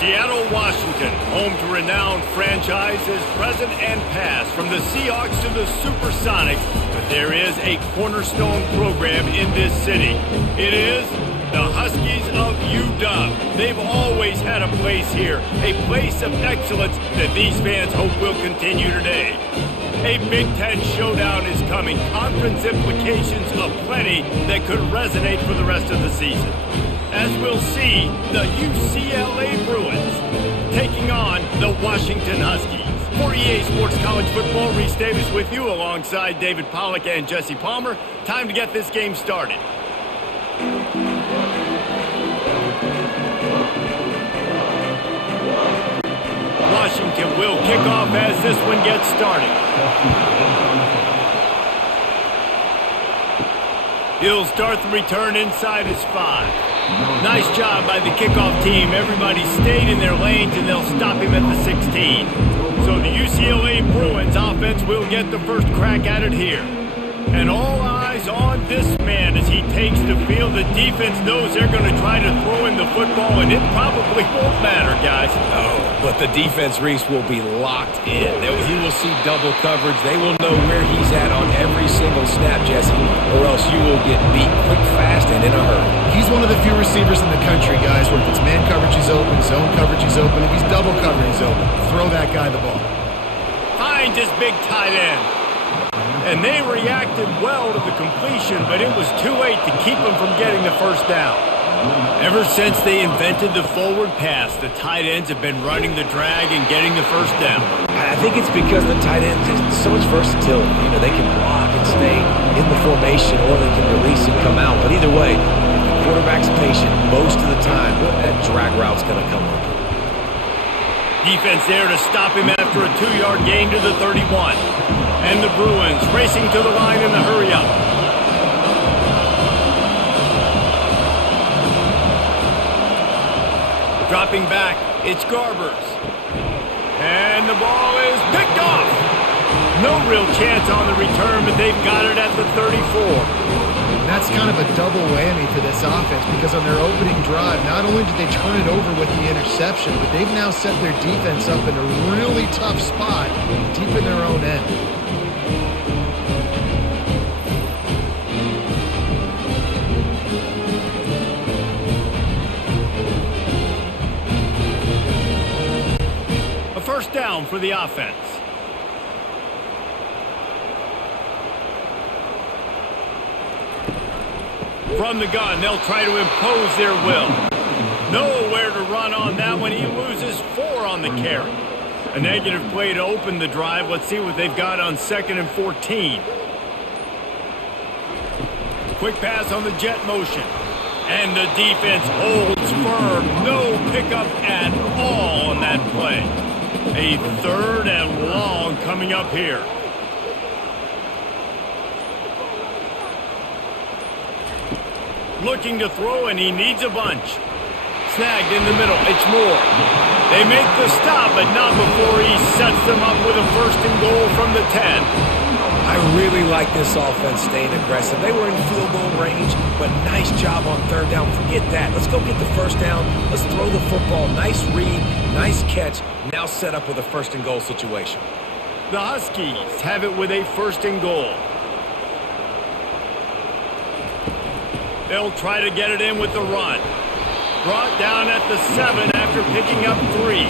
Seattle, Washington, home to renowned franchises present and past, from the Seahawks to the Supersonics, but there is a cornerstone program in this city. It is the Huskies of UW. They've always had a place here, a place of excellence that these fans hope will continue today. A Big Ten showdown is coming, conference implications aplenty that could resonate for the rest of the season. As we'll see, the UCLA Bruins taking on the Washington Huskies. For EA Sports College Football, Reese Davis with you alongside David Pollack and Jesse Palmer. Time to get this game started. Washington will kick off as this one gets started. He'll start the return inside his 5. Nice job by the kickoff team. Everybody stayed in their lanes, and they'll stop him at the 16. So the UCLA Bruins offense will get the first crack at it here. And all eyes on this man as he takes the field. The defense knows they're going to try to throw in the football, and it probably won't matter, guys. No, but the defense, Reese, will be locked in. He will see double coverage. They will know where he's at on every single snap, Jesse, or else you will get beat quick, fast, and in a hurry. He's one of the few receivers in the country, guys, where if it's man coverage, he's open, zone coverage, he's open. If he's double coverage, he's open. Throw that guy the ball. Finds his big tight end. And they reacted well to the completion, but it was too late to keep them from getting the first down. Ever since they invented the forward pass, the tight ends have been running the drag and getting the first down. I think it's because the tight ends have so much versatility. You know, they can block and stay in the formation, or they can release and come out. But either way, if the quarterback's patient, most of the time, that drag route's going to come up. Defense there to stop him after a 2-yard gain to the 31. And the Bruins racing to the line in the hurry-up. Dropping back, it's Garbers. And the ball is picked off. No real chance on the return, but they've got it at the 34. That's kind of a double whammy for this offense, because on their opening drive, not only did they turn it over with the interception, but they've now set their defense up in a really tough spot deep in their own end. A first down for the offense. From the gun, they'll try to impose their will. Nowhere to run on that one. He loses 4 on the carry. A negative play to open the drive. Let's see what they've got on 2nd and 14. Quick pass on the jet motion. And the defense holds firm. No pickup at all on that play. A 3rd and long coming up here. Looking to throw, and he needs a bunch. Snagged in the middle. It's Moore. They make the stop, but not before he sets them up with a 1st and goal from the 10. I really like this offense staying aggressive. They were in field goal range, but nice job on 3rd down. Forget that. Let's go get the 1st down. Let's throw the football. Nice read, nice catch. Now set up with a 1st and goal situation. The Huskies have it with a 1st and goal. They'll try to get it in with the run. Brought down at the 7 after picking up 3.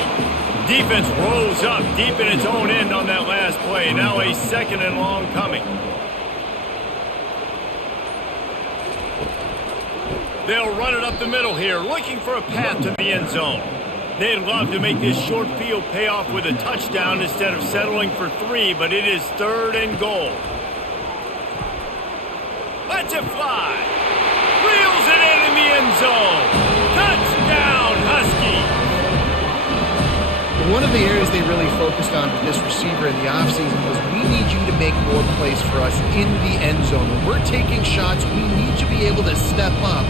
Defense rose up deep in its own end on that last play. Now a 2nd and long coming. They'll run it up the middle here, looking for a path to the end zone. They'd love to make this short field pay off with a touchdown instead of settling for 3, but it is 3rd and goal. Let's it fly. Reels it in the end zone. Touchdown, Huskies. One of the areas they really focused on with this receiver in the offseason was, we need you to make more plays for us in the end zone. When we're taking shots, we need you to be able to step up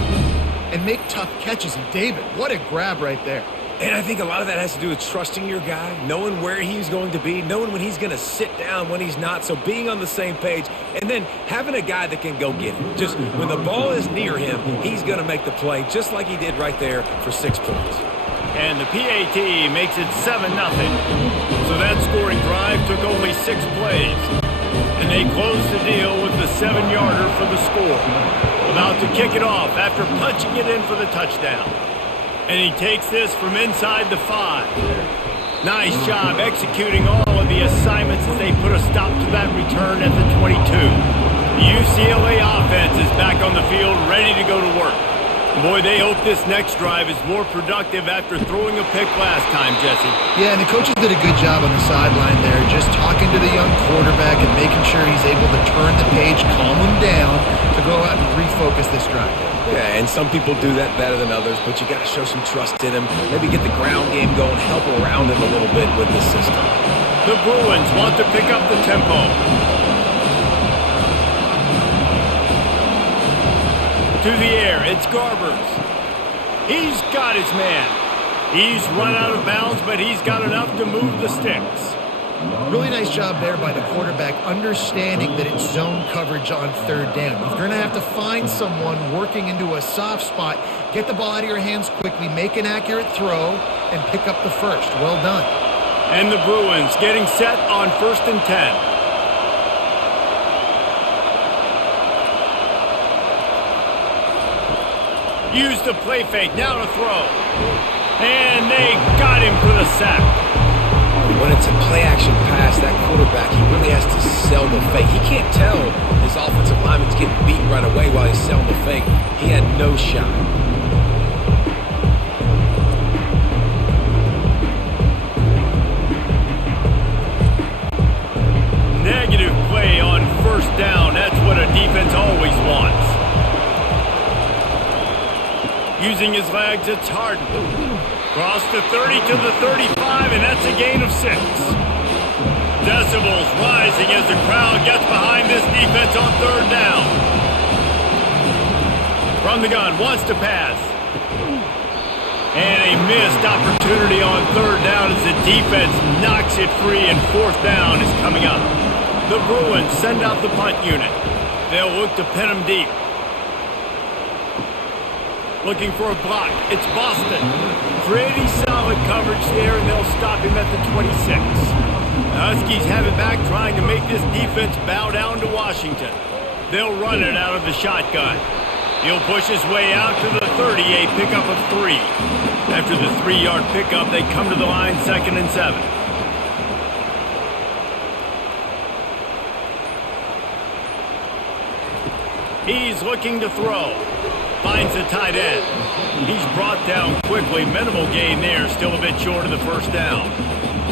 and make tough catches. And David, what a grab right there. And I think a lot of that has to do with trusting your guy, knowing where he's going to be, knowing when he's going to sit down, when he's not, so being on the same page, and then having a guy that can go get it. Just when the ball is near him, he's going to make the play, just like he did right there for 6 points. And the PAT makes it 7-0. So that scoring drive took only 6 plays. And they closed the deal with the 7-yarder for the score. About to kick it off after punching it in for the touchdown. And he takes this from inside the 5. Nice job executing all of the assignments as they put a stop to that return at the 22. The UCLA offense is back on the field ready to go to work. Boy, they hope this next drive is more productive after throwing a pick last time, Jesse. Yeah, and the coaches did a good job on the sideline there, just talking to the young quarterback and making sure he's able to turn the page, calm him down to go out and refocus this drive. Yeah, and some people do that better than others, but you got to show some trust in him. Maybe get the ground game going, help around him a little bit with the system. The Bruins want to pick up the tempo. To the air, it's Garbers. He's got his man. He's run out of bounds, but he's got enough to move the sticks. Really nice job there by the quarterback, understanding that it's zone coverage on third down. You're going to have to find someone working into a soft spot, get the ball out of your hands quickly, make an accurate throw, and pick up the first. Well done. And the Bruins getting set on 1st and 10. Use the play fake, now to throw. And they got him for the sack. When it's a play-action pass, that quarterback, he really has to sell the fake. He can't tell his offensive lineman's getting beat right away while he's selling the fake. He had no shot. Negative play on 1st down. That's what a defense always wants. Using his legs, it's Harden. Cross the 30 to the 35, and that's a gain of 6. Decibels rising as the crowd gets behind this defense on 3rd down. From the gun, wants to pass. And a missed opportunity on 3rd down as the defense knocks it free, and 4th down is coming up. The Bruins send out the punt unit. They'll look to pin him deep. Looking for a block. It's Boston. Pretty solid coverage there, and they'll stop him at the 26. The Huskies have it back, trying to make this defense bow down to Washington. They'll run it out of the shotgun. He'll push his way out to the 30, a pickup of 3. After the 3-yard pickup, they come to the line 2nd and 7. He's looking to throw. Finds the tight end. He's brought down quickly. Minimal gain there. Still a bit short of the 1st down.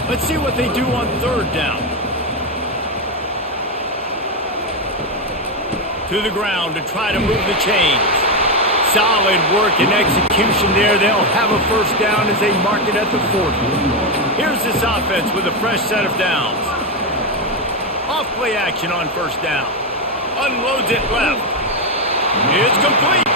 Let's see what they do on 3rd down. To the ground to try to move the chains. Solid work and execution there. They'll have a 1st down as they mark it at the 40. Here's this offense with a fresh set of downs. Off play action on 1st down. Unloads it left. It's complete.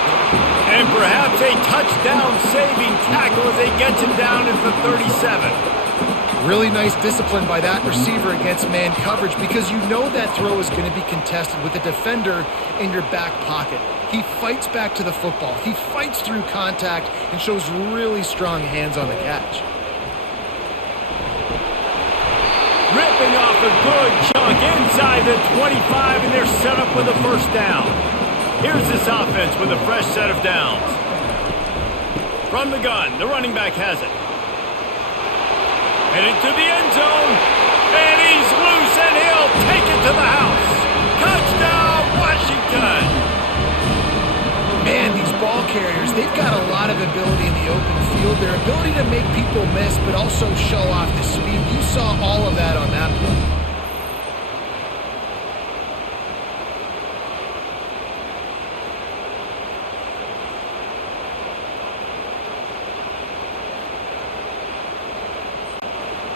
And perhaps a touchdown-saving tackle as they get him down at the 37. Really nice discipline by that receiver against man coverage, because you know that throw is going to be contested with a defender in your back pocket. He fights back to the football. He fights through contact and shows really strong hands on the catch. Ripping off a good chunk inside the 25, and they're set up with a 1st down. Here's this offense with a fresh set of downs. From the gun, the running back has it. Headed to the end zone, and he's loose, and he'll take it to the house. Touchdown, Washington! Man, these ball carriers, they've got a lot of ability in the open field. Their ability to make people miss, but also show off the speed. You saw all of that on that play.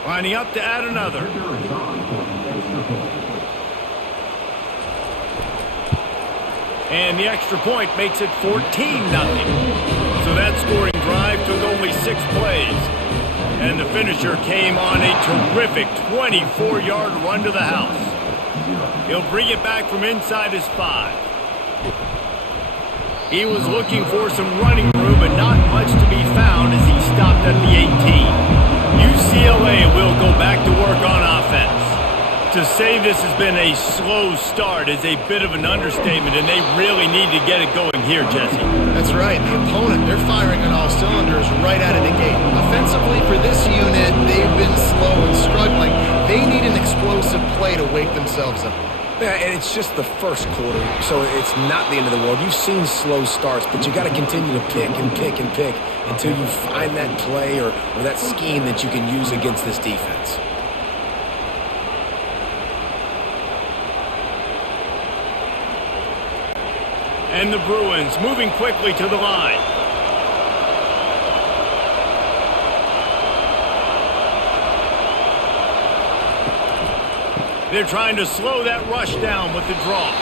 Lining up to add another. And the extra point makes it 14-0. So that scoring drive took only 6 plays. And the finisher came on a terrific 24-yard run to the house. He'll bring it back from inside his 5. He was looking for some running room, but not much to be found as he stopped at the To say this has been a slow start is a bit of an understatement, and they really need to get it going here, Jesse. That's right. The opponent, they're firing on all cylinders right out of the gate. Offensively, for this unit, they've been slow and struggling. They need an explosive play to wake themselves up. Yeah, and it's just the first quarter, so it's not the end of the world. You've seen slow starts, but you got to continue to pick and pick and pick until you find that play or that scheme that you can use against this defense. And the Bruins moving quickly to the line. They're trying to slow that rush down with the draw.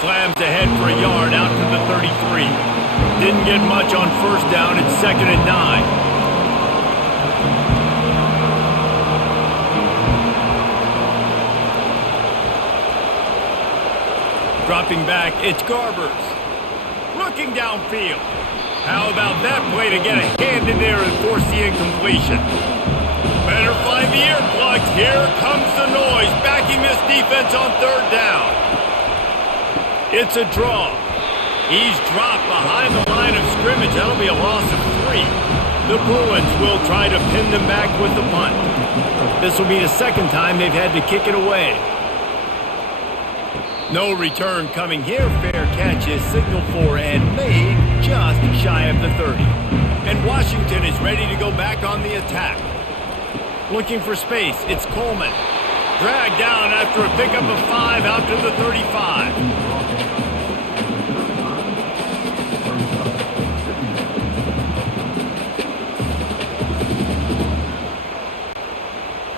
Slams ahead for a yard out to the 33. Didn't get much on first down. It's 2nd and 9. Dropping back, it's Garbers. Looking downfield. How about that play to get a hand in there and force the incompletion? Better find the earplugs. Here comes the noise, backing this defense on 3rd down. It's a draw. He's dropped behind the line of scrimmage. That'll be a loss of 3. The Bruins will try to pin them back with the punt. This will be the 2nd time they've had to kick it away. No return coming here. Fair catch is signaled for and made just shy of the 30. And Washington is ready to go back on the attack. Looking for space. It's Coleman. Dragged down after a pickup of 5 out to the 35.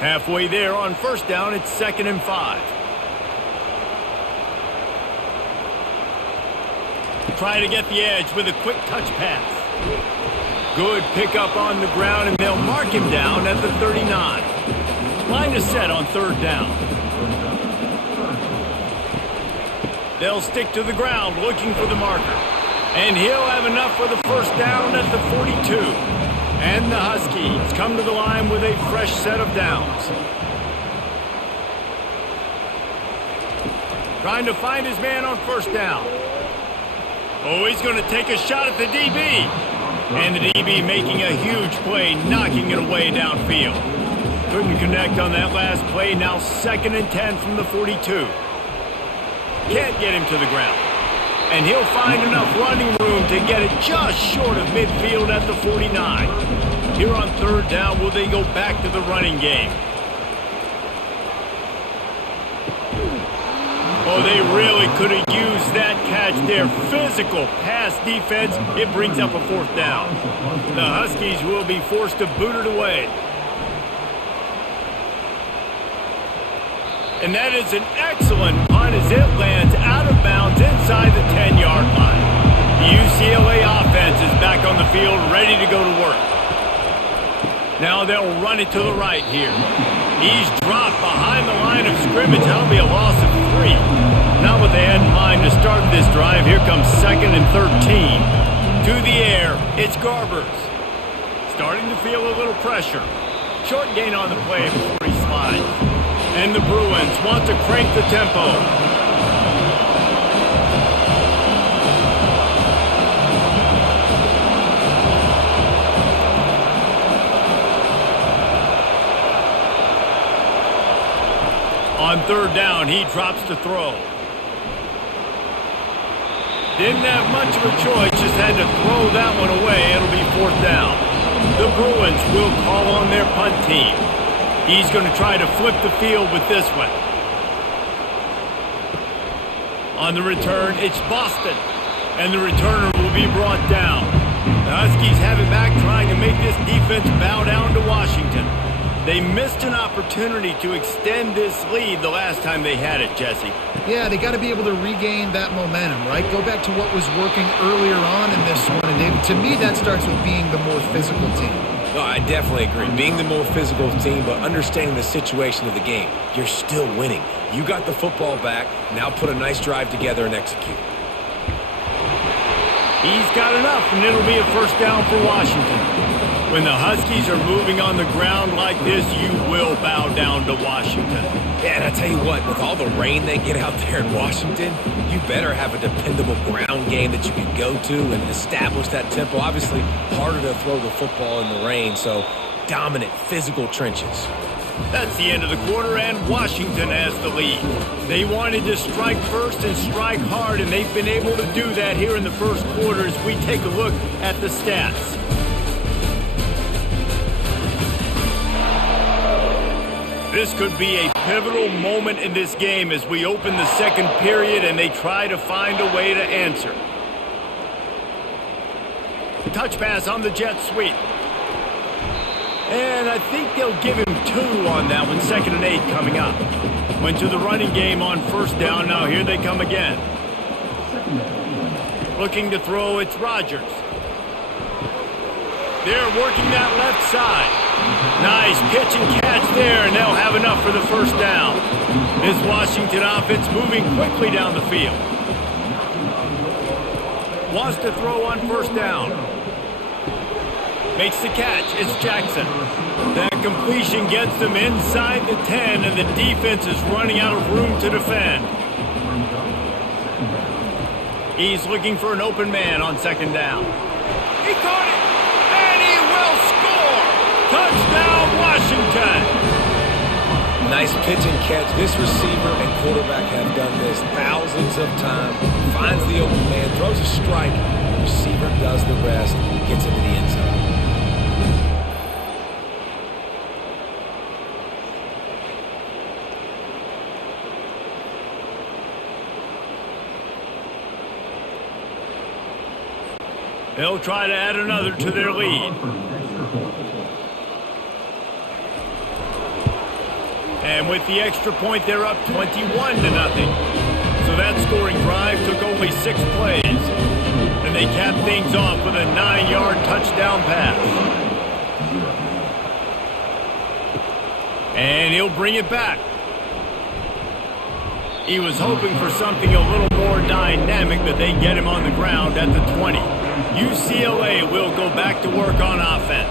Halfway there on first down, it's 2nd and 5. Try to get the edge with a quick touch pass. Good pickup on the ground, and they'll mark him down at the 39. Line is set on 3rd down. They'll stick to the ground looking for the marker. And he'll have enough for the first down at the 42. And the Huskies come to the line with a fresh set of downs. Trying to find his man on first down. Oh, he's going to take a shot at the DB. And the DB making a huge play, knocking it away downfield. Couldn't connect on that last play. Now 2nd and 10 from the 42. Can't get him to the ground. And he'll find enough running room to get it just short of midfield at the 49. Here on 3rd down, will they go back to the running game? Oh, they really could have used that catch there. Physical pass defense. It brings up a 4th down. The Huskies will be forced to boot it away. And that is an excellent punt as it lands out of bounds inside the 10-yard line. The UCLA offense is back on the field, ready to go to work. Now they'll run it to the right here. He's dropped behind the line of scrimmage. That'll be a loss of 3. Not what they had in mind to start this drive. Here comes 2nd and 13. To the air, it's Garbers. Starting to feel a little pressure. Short gain on the play before he slides. And the Bruins want to crank the tempo. On 3rd down, he drops to throw. Didn't have much of a choice, just had to throw that one away. It'll be 4th down. The Bruins will call on their punt team. He's going to try to flip the field with this one. On the return, it's Boston. And the returner will be brought down. The Huskies have it back, trying to make this defense bow down to Washington. They missed an opportunity to extend this lead the last time they had it, Jesse. Yeah, they got to be able to regain that momentum, right? Go back to what was working earlier on in this one. And David, to me, that starts with being the more physical team. No, I definitely agree. Being the more physical team, but understanding the situation of the game. You're still winning. You got the football back. Now put a nice drive together and execute. He's got enough, and it'll be a first down for Washington. When the Huskies are moving on the ground like this, you will bow down to Washington. Yeah, and I tell you what, with all the rain they get out there in Washington, you better have a dependable ground game that you can go to and establish that tempo. Obviously, harder to throw the football in the rain, so dominant physical trenches. That's the end of the quarter, and Washington has the lead. They wanted to strike first and strike hard, and they've been able to do that here in the first quarter as we take a look at the stats. This could be a pivotal moment in this game as we open the second period and they try to find a way to answer. Touch pass on the jet sweep. And I think they'll give him 2 on that one. 2nd and 8 coming up. Went to the running game on first down. Now here they come again. Looking to throw, it's Rodgers. They're working that left side. Nice pitch and catch there, and they'll have enough for the first down. This Washington offense moving quickly down the field. Wants to throw on first down. Makes the catch. It's Jackson. That completion gets them inside the 10, and the defense is running out of room to defend. He's looking for an open man on 2nd down. He caught it, and he will score! Touchdown, Washington! Nice pitch and catch. This receiver and quarterback have done this thousands of times. Finds the open man, throws a strike. The receiver does the rest, gets into the end zone. They'll try to add another to their lead. And with the extra point, they're up 21-0. So that scoring drive took only 6 plays. And they capped things off with a 9-yard touchdown pass. And he'll bring it back. He was hoping for something a little more dynamic, but they get him on the ground at the 20. UCLA will go back to work on offense.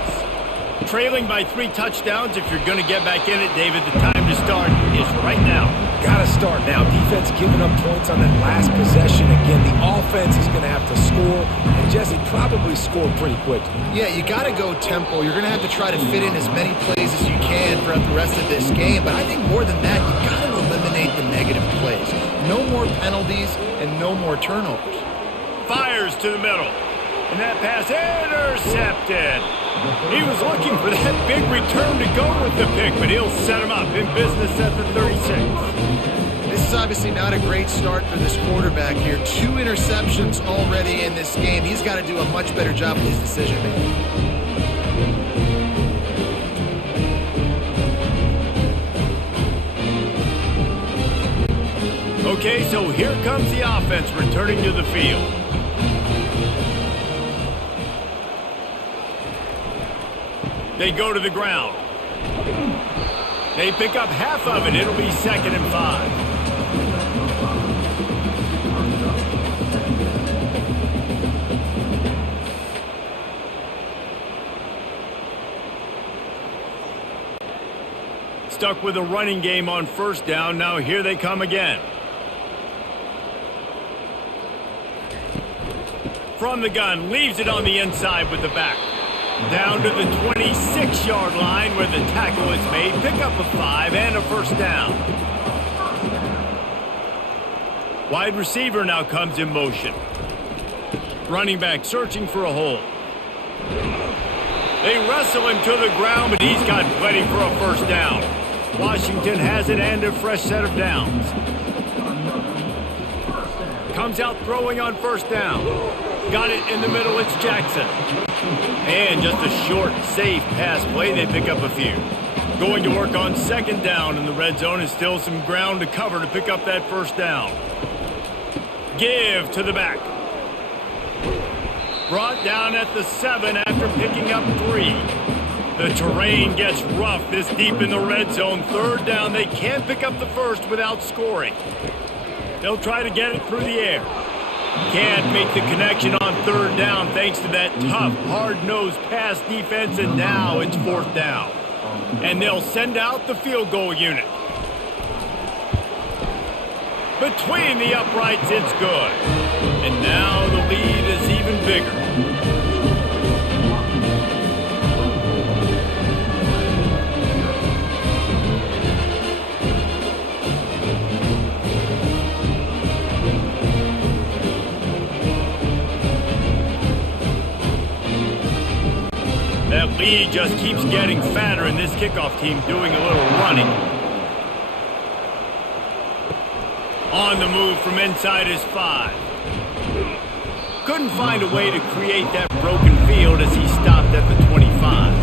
Trailing by 3 touchdowns. If you're going to get back in it, David, the time to start is right now. Got to start now. Defense giving up points on that last possession. Again, the offense is going to have to score, and Jesse probably scored pretty quickly. Yeah, you got to go tempo. You're going to have to try to fit in as many plays as you can throughout the rest of this game. But I think more than that, you got to eliminate the negative plays. No more penalties and no more turnovers. Fires to the middle. And that pass intercepted. He was looking for that big return to go with the pick, but he'll set him up in business at the 36. This is obviously not a great start for this quarterback here. 2 interceptions already in this game. He's got to do a much better job with his decision making. Okay, so here comes the offense returning to the field. They go to the ground. They pick up half of it. It'll be 2nd and 5. Stuck with a running game on first down. Now here they come again. From the gun, leaves it on the inside with the back. Down to the 26-yard line where the tackle is made. Pick up a 5 and a first down. Wide receiver now comes in motion. Running back searching for a hole. They wrestle him to the ground, but he's got plenty for a first down. Washington has it and a fresh set of downs. Comes out throwing on first down. Got it in the middle, it's Jackson. And just a short, safe pass play, they pick up a few. Going to work on 2nd down in the red zone, and still some ground to cover to pick up that first down. Give to the back. Brought down at the 7 after picking up 3. The terrain gets rough this deep in the red zone. 3rd down, they can't pick up the first without scoring. They'll try to get it through the air. Can't make the connection on third down thanks to that tough, hard-nosed pass defense, and now it's fourth down. And they'll send out the field goal unit. Between the uprights, it's good. And now the lead is even bigger. That lead just keeps getting fatter, and this kickoff team doing a little running. On the move from inside his 5. Couldn't find a way to create that broken field as he stopped at the 25.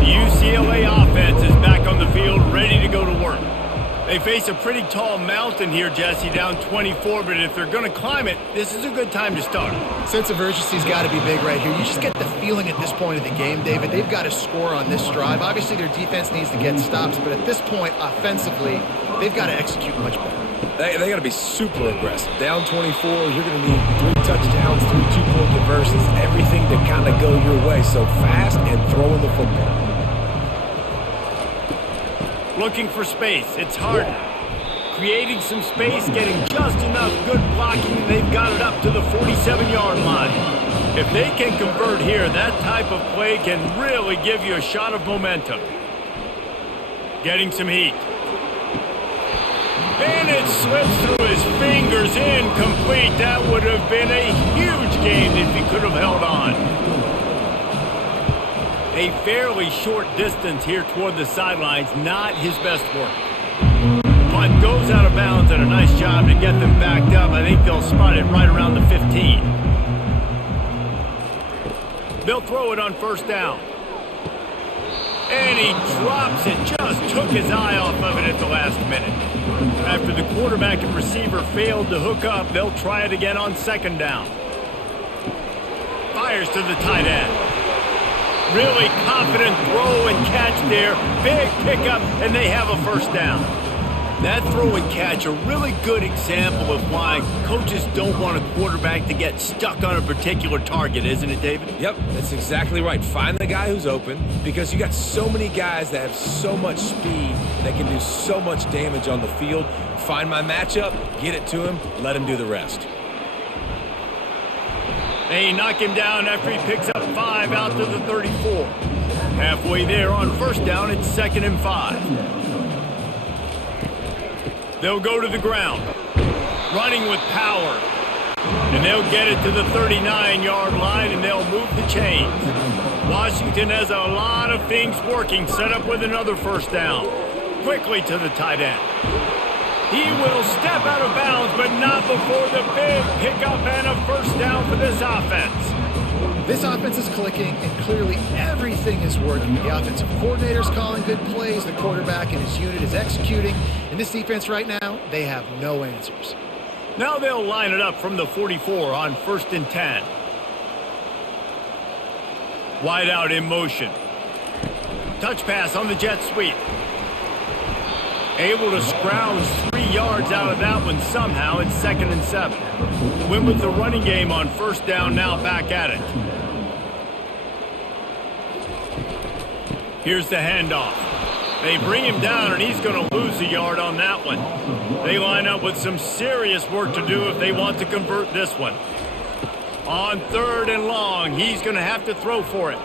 The UCLA offense is back on the field, ready to go to work. They face a pretty tall mountain here, Jesse, down 24, but if they're going to climb it, this is a good time to start. Sense of urgency's got to be big right here. You just get the feeling at this point of the game, David, they've got to score on this drive. Obviously, their defense needs to get stops, but at this point, offensively, they've got to execute much better. They got to be super aggressive. Down 24, you're going to need 3 touchdowns, 3 two-point conversions, everything to kind of go your way. So fast and throwing the football. Looking for space. It's hard. Creating some space, getting just enough good blocking, and they've got it up to the 47-yard line. If they can convert here, that type of play can really give you a shot of momentum. Getting some heat. And it slips through his fingers, incomplete. That would have been a huge gain if he could have held on. A fairly short distance here toward the sidelines, not his best work. Punt goes out of bounds, and a nice job to get them backed up. I think they'll spot it right around the 15. They'll throw it on first down. And he drops it, just took his eye off of it at the last minute. After the quarterback and receiver failed to hook up, they'll try it again on second down. Fires to the tight end. Really confident throw and catch there. Big pickup, and they have a first down. That throw and catch, a really good example of why coaches don't want a quarterback to get stuck on a particular target, isn't it, David? Yep, that's exactly right. Find the guy who's open, because you got so many guys that have so much speed that can do so much damage on the field. Find my matchup, get it to him, let him do the rest. They knock him down after he picks up 5 out to the 34. Halfway there on first down, it's 2nd and 5. They'll go to the ground, running with power. And they'll get it to the 39-yard line, and they'll move the chains. Washington has a lot of things working, set up with another first down. Quickly to the tight end. He will step out of bounds, but not before the big pickup and a first down for this offense. This offense is clicking, and clearly everything is working. The offensive coordinator's calling good plays, the quarterback and his unit is executing, and this defense right now, they have no answers. Now they'll line it up from the 44 on 1st and 10. Wide out in motion. Touch pass on the jet sweep. Able to scrounge 3 yards out of that one somehow. It's 2nd and 7. Win with the running game on first down, now back at it. Here's the handoff. They bring him down, and he's going to lose a yard on that one. They line up with some serious work to do if they want to convert this one. On 3rd and long, he's going to have to throw for it.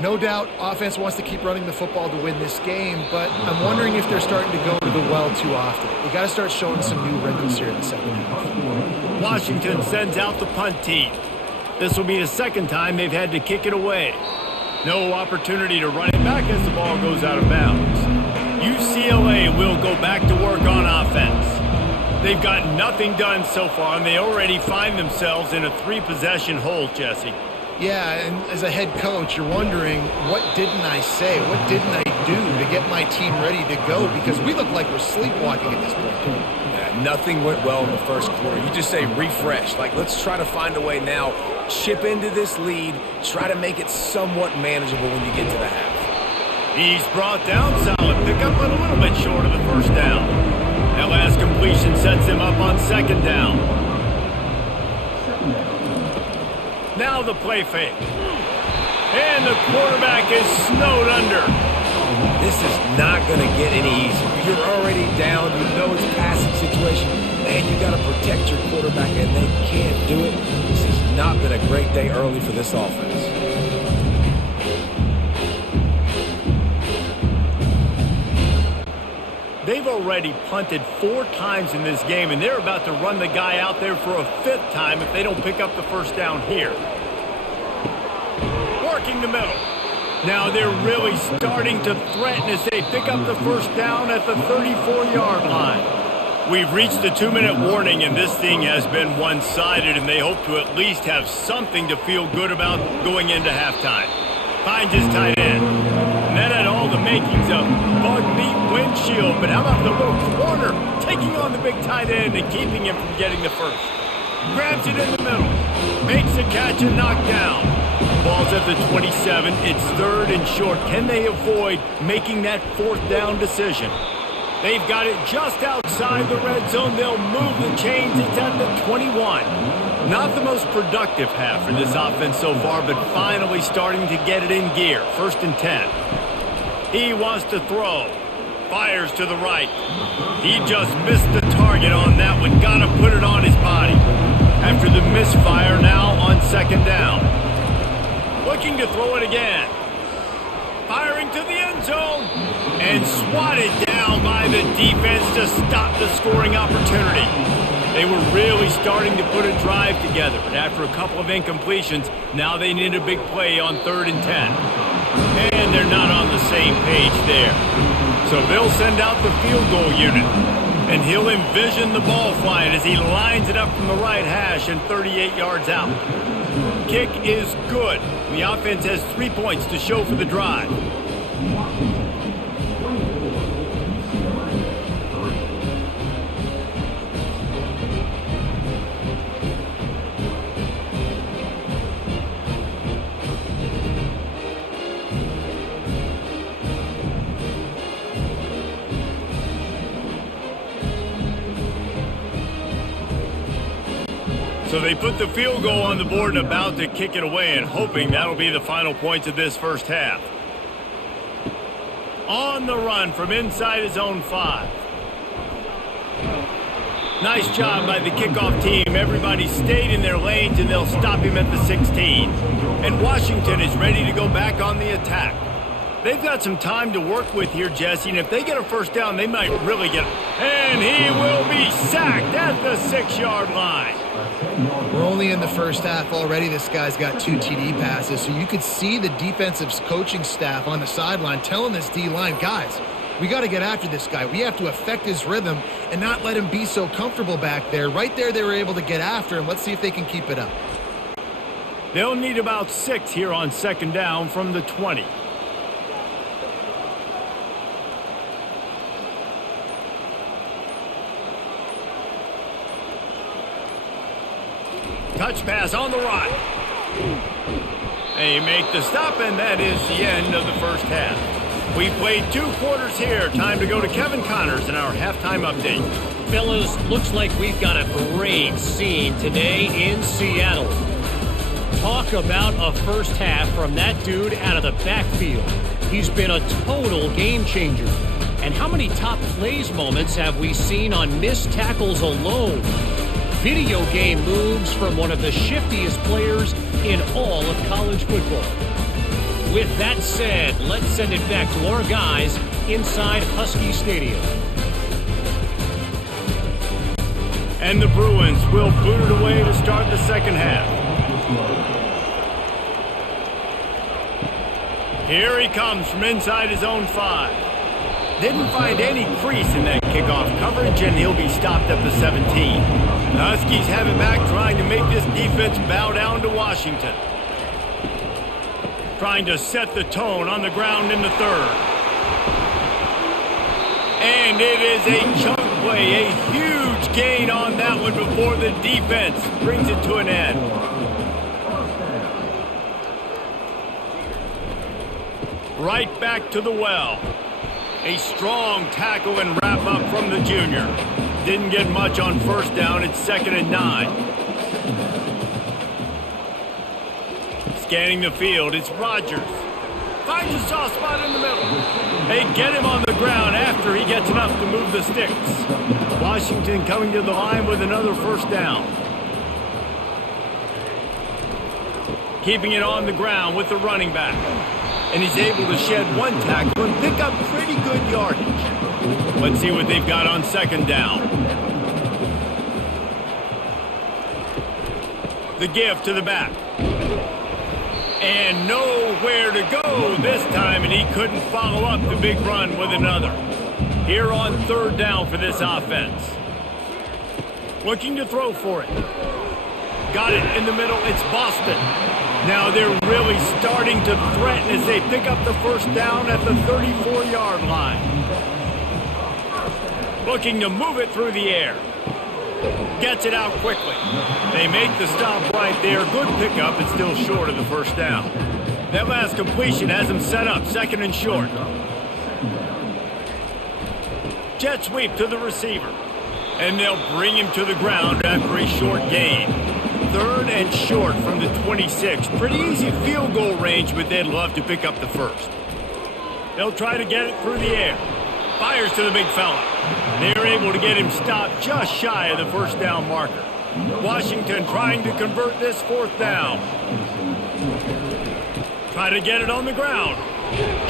No doubt, offense wants to keep running the football to win this game, but I'm wondering if they're starting to go to the well too often. They got to start showing some new wrinkles here in the second half. Washington sends out the punt team. This will be the second time they've had to kick it away. No opportunity to run it back as the ball goes out of bounds. UCLA will go back to work on offense. They've got nothing done so far, and they already find themselves in a 3-possession hole, Jesse. Yeah, and as a head coach, you're wondering, what didn't I say? What didn't I do to get my team ready to go? Because we look like we're sleepwalking at this point. Yeah, nothing went well in the first quarter. You just say refresh. Like, let's try to find a way now. Chip into this lead. Try to make it somewhat manageable when you get to the half. He's brought down solid pickup, but a little bit short of the first down. That last completion sets him up on 2nd down. Now the play fake. And the quarterback is snowed under. This is not going to get any easier. You're already down. You know it's a passing situation. Man, you got to protect your quarterback, and they can't do it. This has not been a great day early for this offense. They've already punted 4 times in this game, and they're about to run the guy out there for a 5th time if they don't pick up the first down here. Working the middle. Now they're really starting to threaten as they pick up the first down at the 34-yard line. We've reached the 2-minute warning, and this thing has been one-sided, and they hope to at least have something to feel good about going into halftime. Finds his tight end. And that had all the makings of bug meat windshield, but how about the little corner taking on the big tight end and keeping him from getting the first? Grabs it in the middle. Makes a catch and knocked down. Ball's at the 27. It's 3rd and short. Can they avoid making that 4th down decision? They've got it just outside the red zone. They'll move the chains. It's at the 21. Not the most productive half for this offense so far, but finally starting to get it in gear. 1st and 10. He wants to throw. Fires to the right. He just missed the target on that one. Got to put it on his body. After the misfire, now on 2nd down. Looking to throw it again. Firing to the end zone. And swatted down by the defense to stop the scoring opportunity. They were really starting to put a drive together, but after a couple of incompletions, now they need a big play on 3rd and 10. And they're not on the same page there. So they'll send out the field goal unit. And he'll envision the ball flying as he lines it up from the right hash and 38 yards out. Kick is good. The offense has 3 points to show for the drive. So they put the field goal on the board and about to kick it away and hoping that'll be the final points of this first half. On the run from inside his own 5. Nice job by the kickoff team. Everybody stayed in their lanes and they'll stop him at the 16. And Washington is ready to go back on the attack. They've got some time to work with here, Jesse, and if they get a first down, they might really get it. And he will be sacked at the 6-yard line. We're only in the first half already. This guy's got 2 TD passes, so you could see the defensive coaching staff on the sideline telling this D-line, guys, we got to get after this guy. We have to affect his rhythm and not let him be so comfortable back there. Right there, they were able to get after him. Let's see if they can keep it up. They'll need about 6 here on 2nd down from the 20. Touch pass on the right. They make the stop, and that is the end of the first half. We've played 2 quarters here. Time to go to Kevin Connors in our halftime update. Fellas, looks like we've got a great scene today in Seattle. Talk about a first half from that dude out of the backfield. He's been a total game changer. And how many top plays moments have we seen on missed tackles alone? Video game moves from one of the shiftiest players in all of college football. With that said, let's send it back to our guys inside Husky Stadium. And the Bruins will boot it away to start the second half. Here he comes from inside his own 5. Didn't find any crease in that kickoff coverage, and he'll be stopped at the 17. The Huskies have it back, trying to make this defense bow down to Washington. Trying to set the tone on the ground in the 3rd. And it is a chunk play, a huge gain on that one before the defense brings it to an end. Right back to the well. A strong tackle and wrap up from the junior. Didn't get much on first down. It's 2nd and 9. Scanning the field, it's Rodgers. Finds a soft spot in the middle. They get him on the ground after he gets enough to move the sticks. Washington coming to the line with another first down. Keeping it on the ground with the running back. And he's able to shed one tackle and pick up pretty good yardage. Let's see what they've got on second down. The give to the back. And nowhere to go this time, and he couldn't follow up the big run with another. Here on third down for this offense. Looking to throw for it. Got it in the middle. It's Boston. Now they're really starting to threaten as they pick up the first down at the 34-yard line. Looking to move it through the air. Gets it out quickly. They make the stop right there. Good pickup, but still short of the first down. That last completion has them set up, second and short. Jet sweep to the receiver. And they'll bring him to the ground after a short gain. Third and short from the 26. Pretty easy field goal range, but they'd love to pick up the first. They'll try to get it through the air. Fires to the big fella. They're able to get him stopped just shy of the first down marker. Washington trying to convert this fourth down. Try to get it on the ground.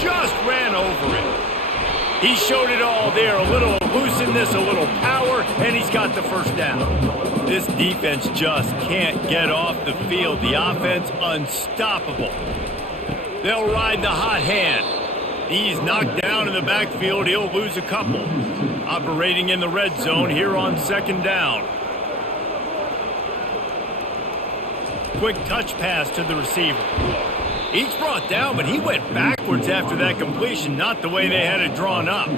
Just ran over it. He showed it all there. A little elusiveness, a little power, and he's got the first down. This defense just can't get off the field. The offense unstoppable. They'll ride the hot hand. He's knocked down in the backfield. He'll lose a couple. Operating in the red zone here on second down. Quick touch pass to the receiver. He's brought down, but he went backwards after that completion, not the way they had it drawn up.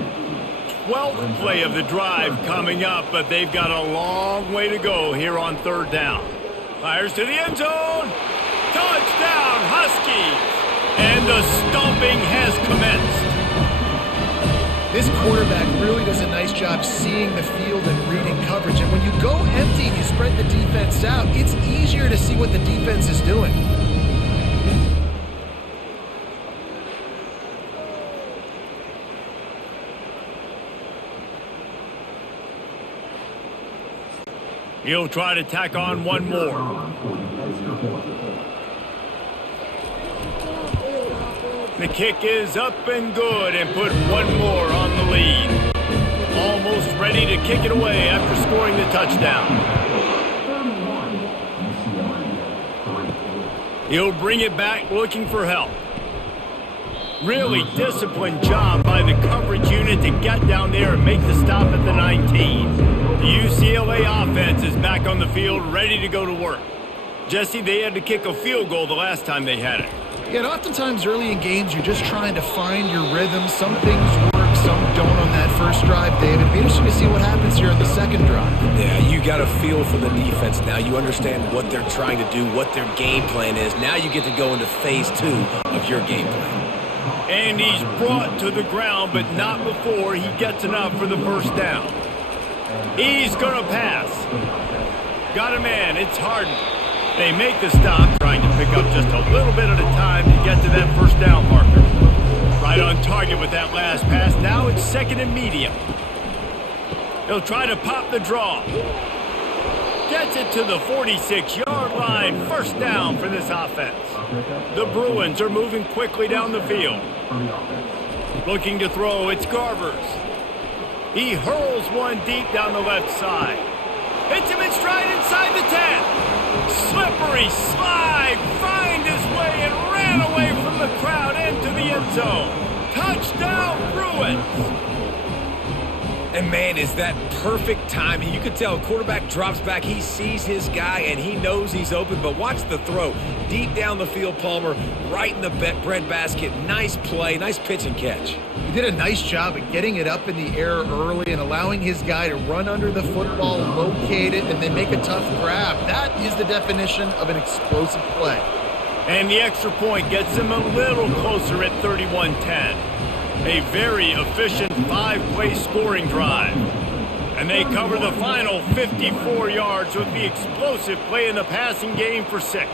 12th play of the drive coming up, but they've got a long way to go here on third down. Fires to the end zone. Touchdown, Huskies! And the stomping has commenced. This quarterback really does a nice job seeing the field and reading coverage. And when you go empty and you spread the defense out, it's easier to see what the defense is doing. He'll try to tack on one more. The kick is up and good and put one more on the lead. Almost ready to kick it away after scoring the touchdown. He'll bring it back looking for help. Really disciplined job by the coverage unit to get down there and make the stop at the 19. The UCLA offense is back on the field ready to go to work. Jesse, they had to kick a field goal the last time they had it. Yeah, and oftentimes early in games, you're just trying to find your rhythm. Some things work, some don't on that first drive, David. It'd be interesting to see what happens here on the second drive. Yeah, you got a feel for the defense now. You understand what they're trying to do, what their game plan is. Now you get to go into phase 2 of your game plan. And he's brought to the ground, but not before he gets enough for the first down. He's going to pass. Got a man. It's Harden. They make the stop, trying to pick up just a little bit at a time to get to that first down marker. Right on target with that last pass. Now it's second and medium. He'll try to pop the draw. Gets it to the 46-yard line. First down for this offense. The Bruins are moving quickly down the field. Looking to throw, it's Garbers. He hurls one deep down the left side. Hits him in stride inside the 10. Slippery slide, find his way and ran away from the crowd into the end zone. Touchdown, Bruins. And man, is that perfect timing. You can tell quarterback drops back, he sees his guy, and he knows he's open, but watch the throw. Deep down the field, Palmer, right in the bread basket. Nice play, nice pitch and catch. He did a nice job at getting it up in the air early and allowing his guy to run under the football, locate it, and then make a tough grab. That is the definition of an explosive play. And the extra point gets him a little closer at 31-10. A very efficient 5-play scoring drive. And they cover the final 54 yards with the explosive play in the passing game for 6.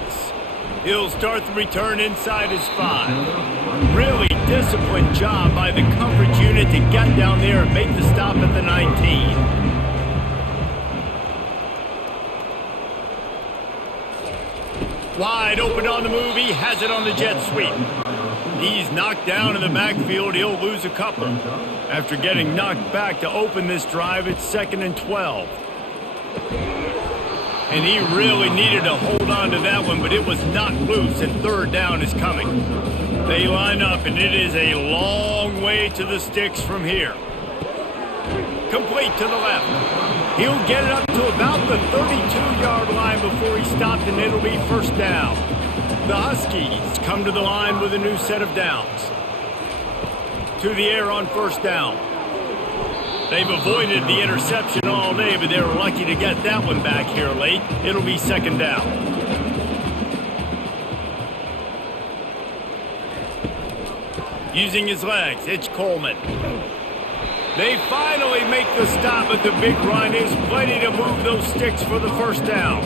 He'll start the return inside his 5. Really disciplined job by the coverage unit to get down there and make the stop at the 19. Wide open on the move. He has it on the jet sweep. He's knocked down in the backfield. He'll lose a couple. After getting knocked back to open this drive, it's 2nd and 12. And he really needed to hold on to that one, but it was not loose, and 3rd down is coming. They line up, and it is a long way to the sticks from here. Complete to the left. He'll get it up to about the 32-yard line before he stopped, and it'll be 1st down. The Huskies come to the line with a new set of downs. To the air on 1st down. They've avoided the interception all day, but they're lucky to get that one back here late. It'll be 2nd down. Using his legs, it's Coleman. They finally make the stop, but the big run is plenty to move those sticks for the 1st down.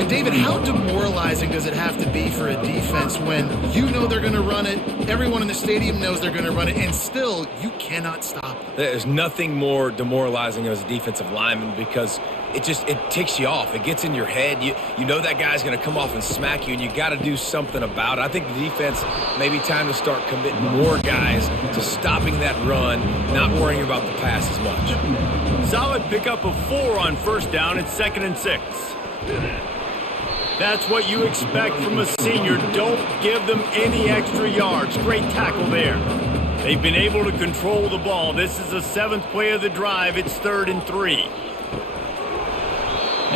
And David, how demoralizing does it have to be for a defense when you know they're going to run it, everyone in the stadium knows they're going to run it, and still you cannot stop them? There's nothing more demoralizing as a defensive lineman because it ticks you off. It gets in your head. You know that guy's going to come off and smack you, and you got to do something about it. I think the defense may be time to start committing more guys to stopping that run, not worrying about the pass as much. Solid pickup of 4 on 1st down. It's 2nd and 6. That's what you expect from a senior. Don't give them any extra yards. Great tackle there. They've been able to control the ball. This is the 7th play of the drive. It's 3rd and 3.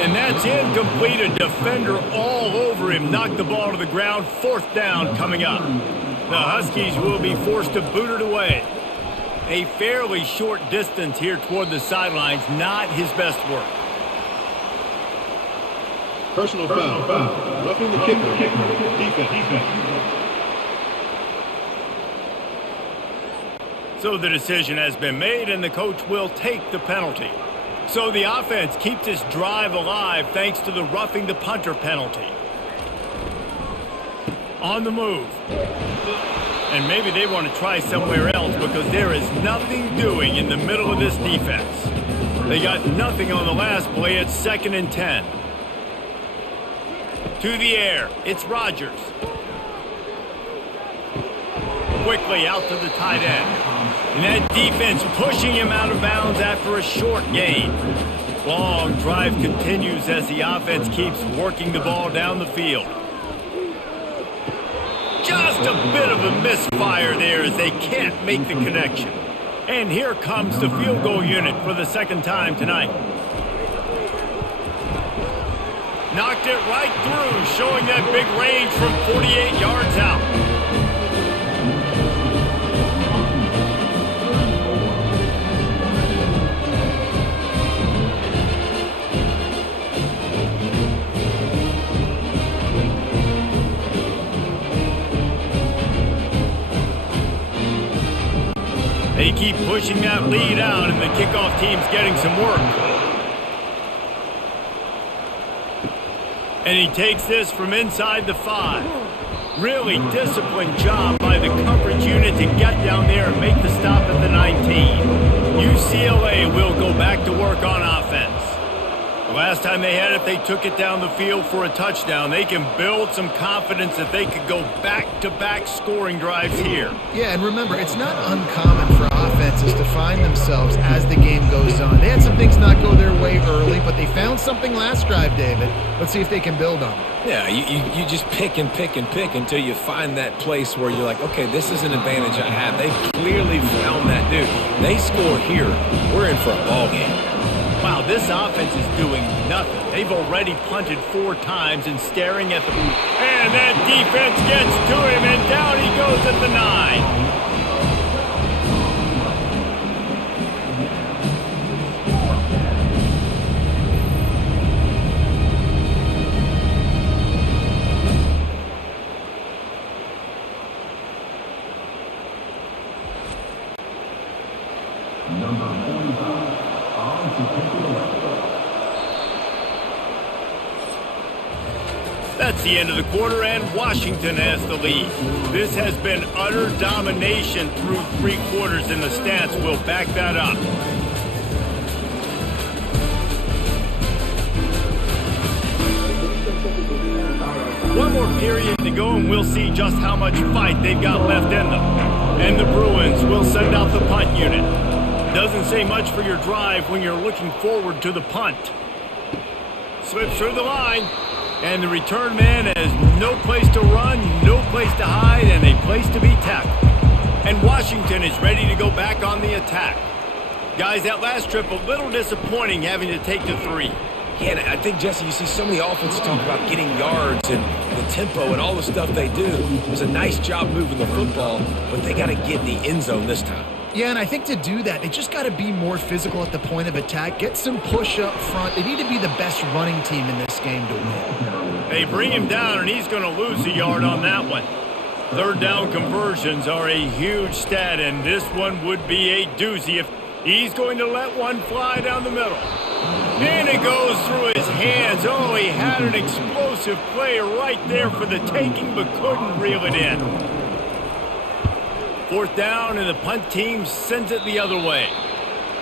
And that's incomplete. A defender all over him. Knocked the ball to the ground. 4th down coming up. The Huskies will be forced to boot it away. A fairly short distance here toward the sidelines. Not his best work. Personal foul. Roughing the kicker. Defense. So the decision has been made, and the coach will take the penalty. So the offense keeps this drive alive thanks to the roughing the punter penalty. On the move. And maybe they want to try somewhere else because there is nothing doing in the middle of this defense. They got nothing on the last play. It's 2nd and 10. To the air, it's Rodgers. Quickly out to the tight end. And that defense pushing him out of bounds after a short gain. Long drive continues as the offense keeps working the ball down the field. Just a bit of a misfire there as they can't make the connection. And here comes the field goal unit for the 2nd time tonight. Knocked it right through, showing that big range from 48 yards out. They keep pushing that lead out, and the kickoff team's getting some work. And he takes this from inside the 5. Really disciplined job by the coverage unit to get down there and make the stop at the 19. UCLA will go back to work on offense. The last time they had it, they took it down the field for a touchdown. They can build some confidence that they could go back-to-back scoring drives here. Yeah, and remember, it's not uncommon for offenses to find themselves as the game goes on. They had some things not go their way early, but they found something last drive, David. Let's see if they can build on it. Yeah, you just pick and pick and pick until you find that place where you're like, okay, this is an advantage I have. They clearly found that dude. They score here, we're in for a ball game. Wow, this offense is doing nothing. They've already punted 4 times and staring at the... And that defense gets to him, and down he goes at the 9. That's the end of the quarter, and Washington has the lead. This has been utter domination through 3 quarters, and the stats will back that up. One more period to go, and we'll see just how much fight they've got left in them. And the Bruins will send out the punt unit. Doesn't say much for your drive when you're looking forward to the punt. Slips through the line. And the return man has no place to run, no place to hide, and a place to be tackled. And Washington is ready to go back on the attack. Guys, that last trip a little disappointing having to take the 3. Yeah, and I think, Jesse, you see so many offenses talk about getting yards and the tempo and all the stuff they do. It was a nice job moving the football, but they got to get in the end zone this time. Yeah, and I think to do that, they just got to be more physical at the point of attack, get some push up front. They need to be the best running team in this game to win. They bring him down, and he's going to lose a yard on that one. 3rd down conversions are a huge stat, and this one would be a doozy if he's going to let one fly down the middle. And it goes through his hands. Oh, he had an explosive play right there for the taking, but couldn't reel it in. 4th down, and the punt team sends it the other way,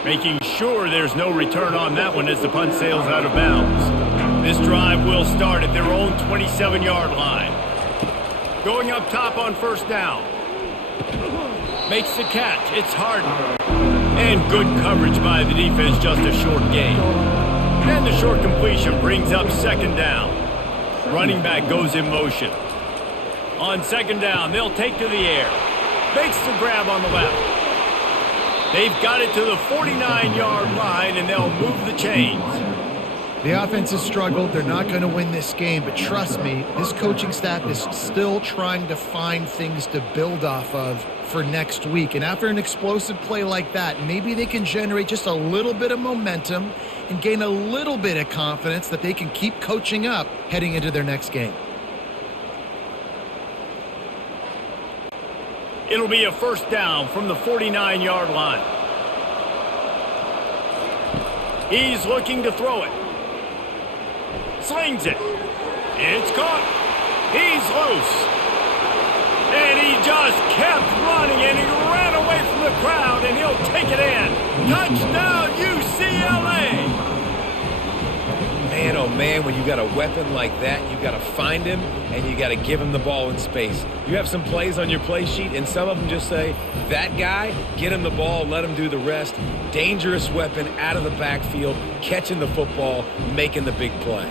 making sure there's no return on that one as the punt sails out of bounds. This drive will start at their own 27-yard line. Going up top on 1st down. Makes the catch. It's Harden. And good coverage by the defense, just a short gain. And the short completion brings up 2nd down. Running back goes in motion. On 2nd down, they'll take to the air. Makes the grab on the left. They've got it to the 49-yard line, and they'll move the chains. The offense has struggled. They're not going to win this game, but trust me, this coaching staff is still trying to find things to build off of for next week. And after an explosive play like that, maybe they can generate just a little bit of momentum and gain a little bit of confidence that they can keep coaching up heading into their next game. It'll be a 1st down from the 49-yard line. He's looking to throw it. Slings it. It's caught. He's loose. And he just kept running, and he ran away from the crowd, and he'll take it in. Touchdown, UCLA! Man, oh man, when you got a weapon like that, you got to find him, and you got to give him the ball in space. You have some plays on your play sheet, and some of them just say, that guy, get him the ball, let him do the rest. Dangerous weapon out of the backfield, catching the football, making the big play.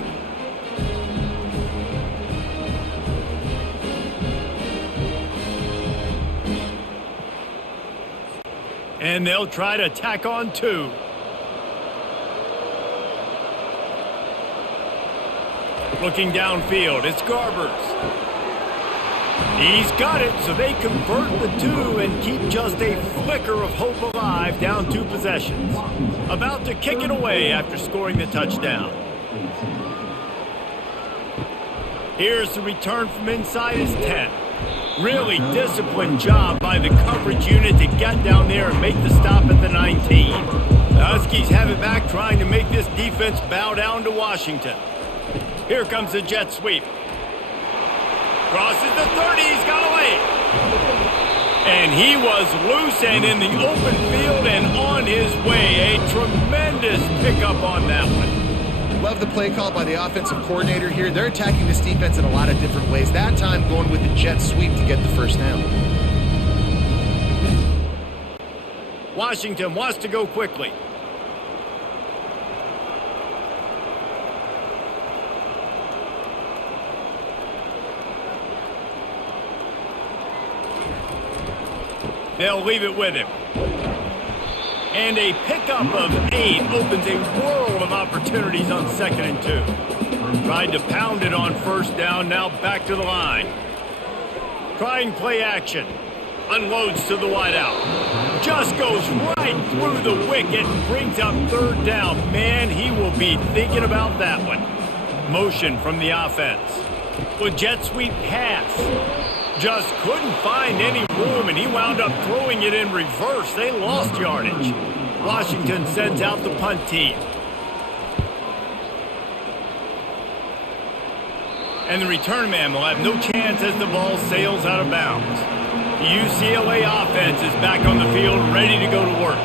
And they'll try to tack on 2. Looking downfield, it's Garbers. He's got it, so they convert the 2 and keep just a flicker of hope alive, down 2 possessions. About to kick it away after scoring the touchdown. Here's the return from inside his 10. Really disciplined job by the coverage unit to get down there and make the stop at the 19. The Huskies have it back, trying to make this defense bow down to Washington. Here comes the jet sweep. Crosses the 30, he's got away. And he was loose and in the open field and on his way. A tremendous pickup on that one. Love the play call by the offensive coordinator here. They're attacking this defense in a lot of different ways. That time going with the jet sweep to get the 1st down. Washington wants to go quickly. They'll leave it with him. And a pickup of 8 opens a world of opportunities on 2nd and 2. Tried to pound it on 1st down, now back to the line. Trying play action. Unloads to the wideout. Just goes right through the wicket and brings up 3rd down. Man, he will be thinking about that one. Motion from the offense. With jet sweep pass. Just couldn't find any room, and he wound up throwing it in reverse. They lost yardage. Washington sends out the punt team. And the return man will have no chance as the ball sails out of bounds. The UCLA offense is back on the field, ready to go to work.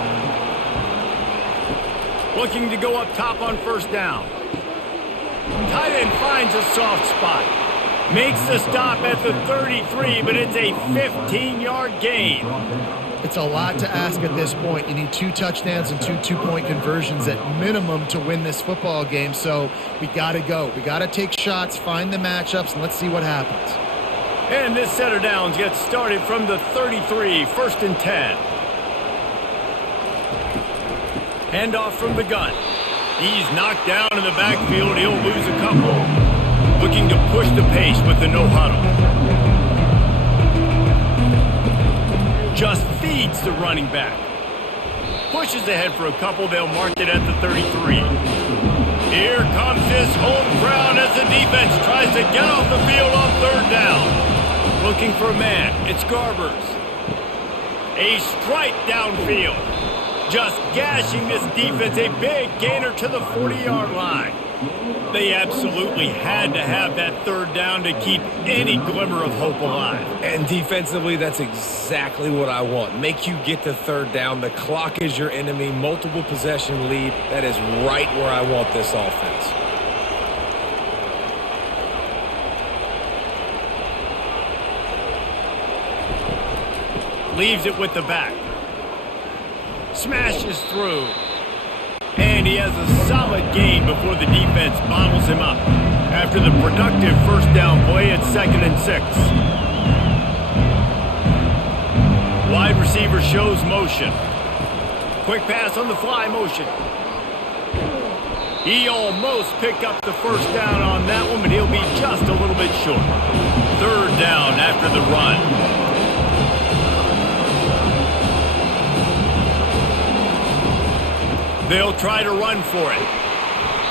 Looking to go up top on first down. Tight end finds a soft spot. Makes the stop at the 33, but it's a 15-yard gain. It's a lot to ask at this point. You need 2 touchdowns and 2 two-point conversions at minimum to win this football game. So we got to go. We got to take shots, find the matchups, and let's see what happens. And this set of downs gets started from the 33, 1st and 10. Handoff from the gun. He's knocked down in the backfield. He'll lose a couple. Looking to push the pace with the no huddle. Just feeds the running back. Pushes ahead for a couple. They'll mark it at the 33. Here comes this home crowd as the defense tries to get off the field on 3rd down. Looking for a man. It's Garbers. A strike downfield. Just gashing this defense. A big gainer to the 40-yard line. They absolutely had to have that 3rd down to keep any glimmer of hope alive. And defensively, that's exactly what I want. Make you get to 3rd down. The clock is your enemy. Multiple possession lead. That is right where I want this offense. Leaves it with the back. Smashes through. And he has a solid gain before the defense bottles him up. After the productive 1st down play, it's 2nd and 6. Wide receiver shows motion. Quick pass on the fly motion. He almost picked up the 1st down on that one, but he'll be just a little bit short. 3rd down after the run. They'll try to run for it.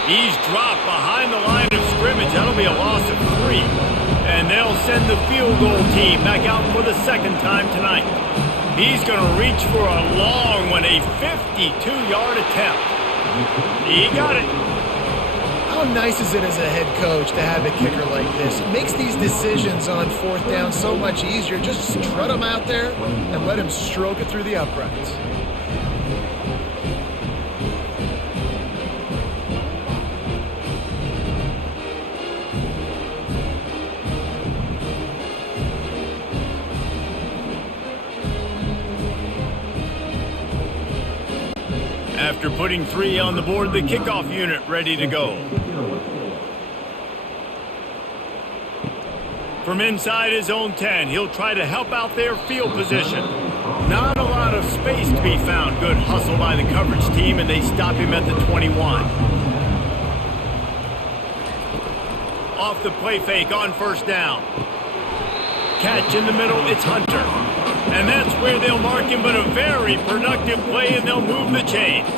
He's dropped behind the line of scrimmage. That'll be a loss of 3. And they'll send the field goal team back out for the 2nd time tonight. He's going to reach for a long one, a 52-yard attempt. He got it. How nice is it as a head coach to have a kicker like this? It makes these decisions on 4th down so much easier. Just strut him out there and let him stroke it through the uprights. After putting 3 on the board, the kickoff unit ready to go. From inside his own 10, he'll try to help out their field position. Not a lot of space to be found. Good hustle by the coverage team, and they stop him at the 21. Off the play fake on 1st down. Catch in the middle, it's Hunter. And that's where they'll mark him, but a very productive play, and they'll move the chains.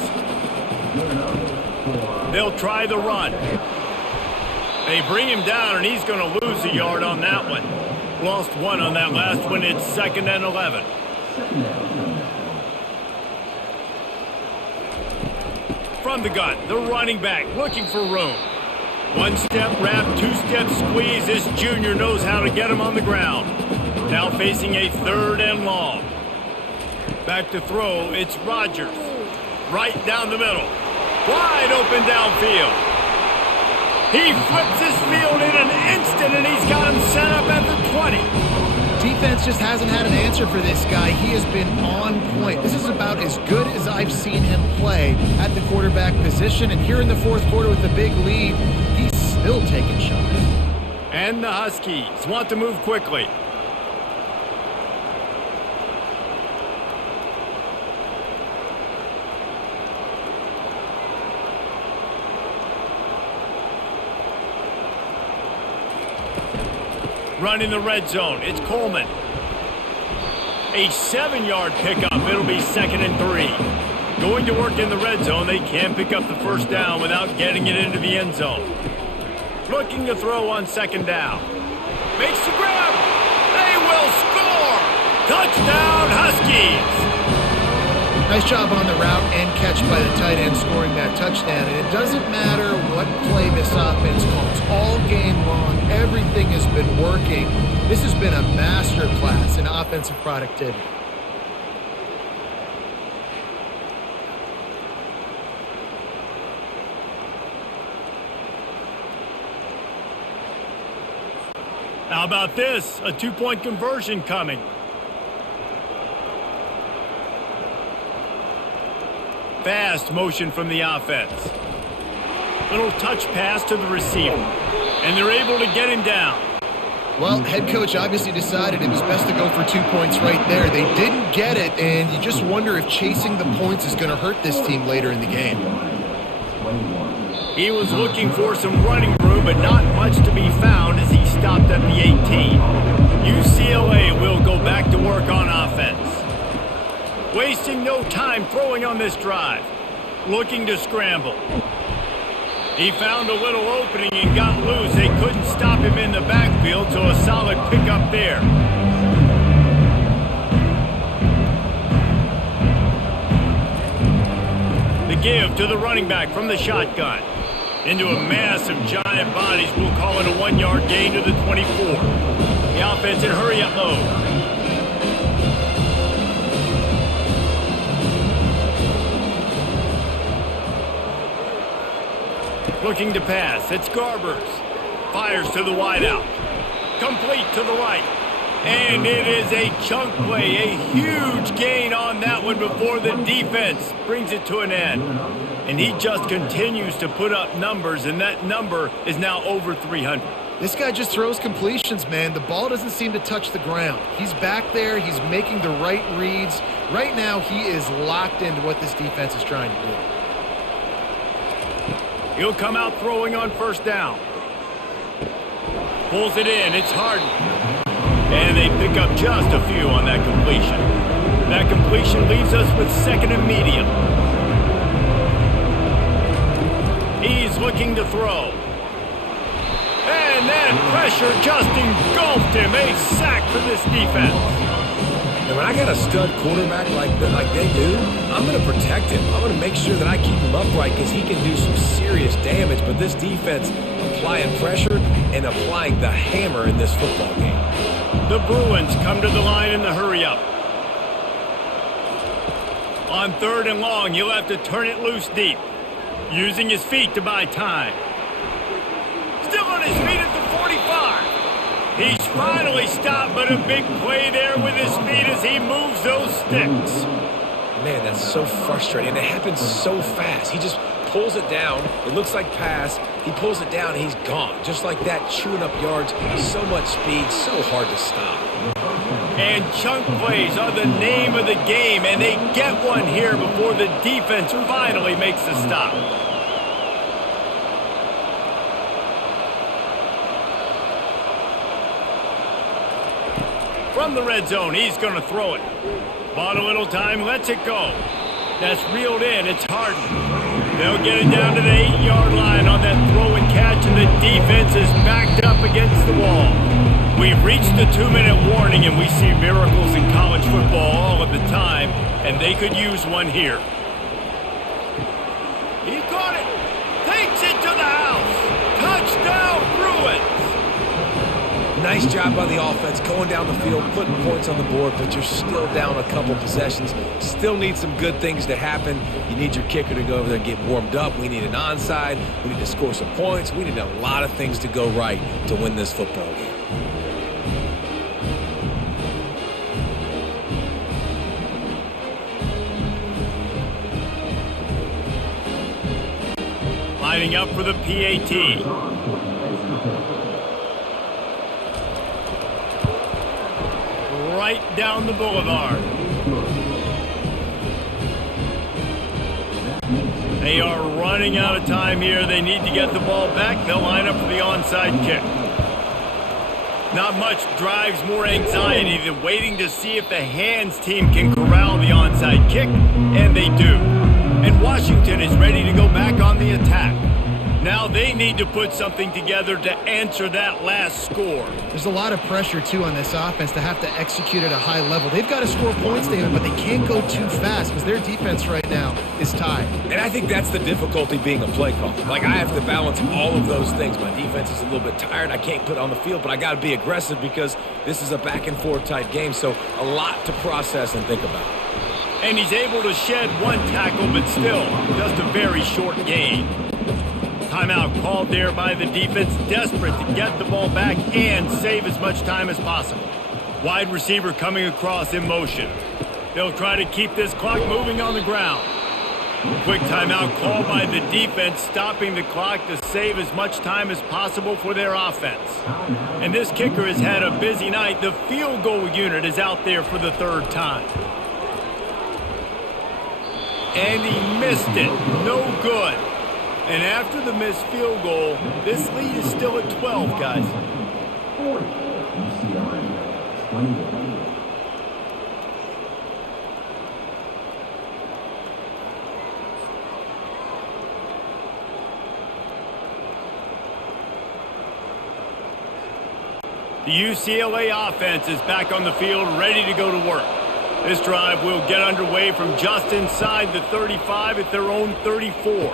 They'll try the run. They bring him down, and he's going to lose a yard on that one. Lost 1 on that last one. It's 2nd and 11. From the gun, the running back looking for room. 1-step wrap, 2-step squeeze. This junior knows how to get him on the ground. Now facing a 3rd and long. Back to throw, it's Rodgers. Right down the middle. Wide open downfield. He flips his field in an instant, and he's got him set up at the 20. Defense just hasn't had an answer for this guy. He has been on point. This is about as good as I've seen him play at the quarterback position. And here in the 4th quarter with the big lead, he's still taking shots. And the Huskies want to move quickly. Running the red zone, it's Coleman. A 7-yard pickup, it'll be 2nd and 3. Going to work in the red zone, they can't pick up the 1st down without getting it into the end zone. Looking to throw on 2nd down. Makes the grab, they will score! Touchdown Huskies! Nice job on the route and catch by the tight end scoring that touchdown. And it doesn't matter what play this offense calls. All game long, everything has been working. This has been a master class in offensive productivity. How about this? A two-point conversion coming. Fast motion from the offense. Little touch pass to the receiver. And they're able to get him down. Well, head coach obviously decided it was best to go for 2 points right there. They didn't get it, and you just wonder if chasing the points is going to hurt this team later in the game. He was looking for some running room, but not much to be found as he stopped at the 18. UCLA will go back to work on offense. Wasting no time throwing on this drive. Looking to scramble. He found a little opening and got loose. They couldn't stop him in the backfield, so a solid pickup there. The give to the running back from the shotgun. Into a mass of giant bodies. We'll call it a 1-yard gain to the 24. The offense in hurry-up mode. Looking to pass. It's Garbers. Fires to the wideout. Complete to the right. And it is a chunk play. A huge gain on that one before the defense brings it to an end. And he just continues to put up numbers, and that number is now over 300. This guy just throws completions, man. The ball doesn't seem to touch the ground. He's back there. He's making the right reads. Right now, he is locked into what this defense is trying to do. He'll come out throwing on first down. Pulls it in. It's Harden. And they pick up just a few on that completion. That completion leaves us with second and medium. He's looking to throw. And that pressure just engulfed him. A sack for this defense. And when I got a stud quarterback like they do, I'm going to protect him. I'm going to make sure that I keep him upright because he can do some serious damage. But this defense applying pressure and applying the hammer in this football game. The Bruins come to the line in the hurry-up. On third and long, he'll have to turn it loose deep. Using his feet to buy time. Still on his feet at the 45. He's finally stopped, but a big play there with his feet as he moves those sticks. Man, that's so frustrating. And it happens so fast. He just pulls it down. It looks like pass. He pulls it down, and he's gone. Just like that, chewing up yards. So much speed, so hard to stop. And chunk plays are the name of the game, and they get one here before the defense finally makes the stop. From the red zone, he's going to throw it. Bought a little time, lets it go. That's reeled in, it's Harden. They'll get it down to the 8-yard line on that throw and catch, and the defense is backed up against the wall. We've reached the 2-minute warning, and we see miracles in college football all of the time, and they could use one here. He caught it. Takes it to the house. Touchdown, Bruins. Nice job by the offense going down the field, putting points on the board, but you're still down a couple possessions. Still need some good things to happen. You need your kicker to go over there and get warmed up. We need an onside. We need to score some points. We need a lot of things to go right to win this football game. Lining up for the PAT. Right down the boulevard. They are running out of time here. They need to get the ball back. They'll line up for the onside kick. Not much drives more anxiety than waiting to see if the hands team can corral the onside kick, and they do. And Washington is ready to go back on the attack. Now they need to put something together to answer that last score. There's a lot of pressure, too, on this offense to have to execute at a high level. They've got to score points, David, but they can't go too fast because their defense right now is tied. And I think that's the difficulty being a play caller. Like, I have to balance all of those things. My defense is a little bit tired. I can't put it on the field, but I got to be aggressive because this is a back-and-forth type game, so a lot to process and think about. And he's able to shed one tackle, but still, just a very short gain. Timeout called there by the defense, desperate to get the ball back and save as much time as possible. Wide receiver coming across in motion. They'll try to keep this clock moving on the ground. Quick timeout called by the defense, stopping the clock to save as much time as possible for their offense. And this kicker has had a busy night. The field goal unit is out there for the third time. And he missed it. No good. And after the missed field goal, this lead is still at 12, guys. The UCLA offense is back on the field, ready to go to work. This drive will get underway from just inside the 35 at their own 34.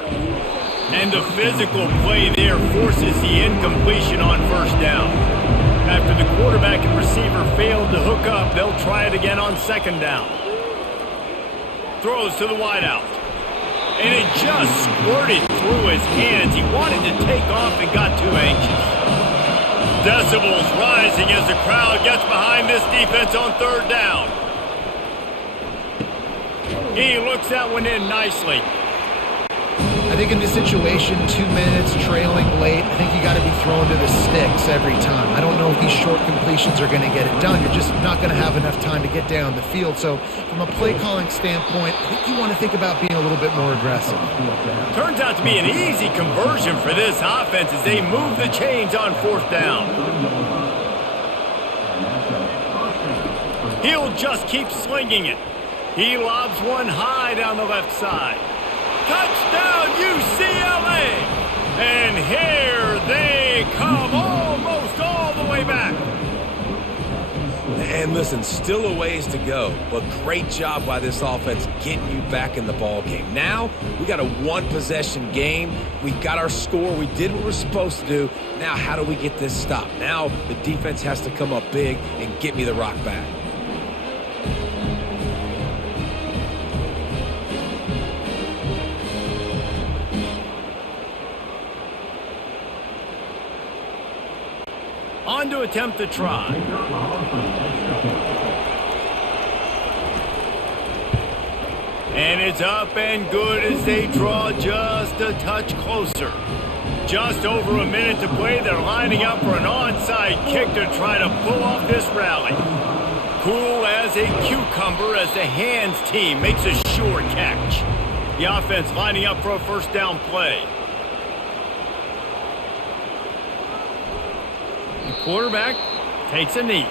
And the physical play there forces the incompletion on first down. After the quarterback and receiver failed to hook up, they'll try it again on second down. Throws to the wideout. And it just squirted through his hands. He wanted to take off and got too anxious. Decibels rising as the crowd gets behind this defense on third down. He looks that one in nicely. I think in this situation, 2 minutes, trailing late, I think you got to be thrown to the sticks every time. I don't know if these short completions are going to get it done. You're just not going to have enough time to get down the field. So from a play calling standpoint, I think you want to think about being a little bit more aggressive. Turns out to be an easy conversion for this offense as they move the chains on fourth down. He'll just keep slinging it. He lobs one high down the left side. Touchdown, UCLA! And here they come, almost all the way back. And listen, still a ways to go, but great job by this offense getting you back in the ball game. Now, we got a one-possession game. We got our score. We did what we're supposed to do. Now, how do we get this stopped? Now, the defense has to come up big and get me the rock back. On to attempt the try. And it's up and good as they draw just a touch closer. Just over a minute to play. They're lining up for an onside kick to try to pull off this rally. Cool as a cucumber as the hands team makes a sure catch. The offense lining up for a first down play. The quarterback takes a knee.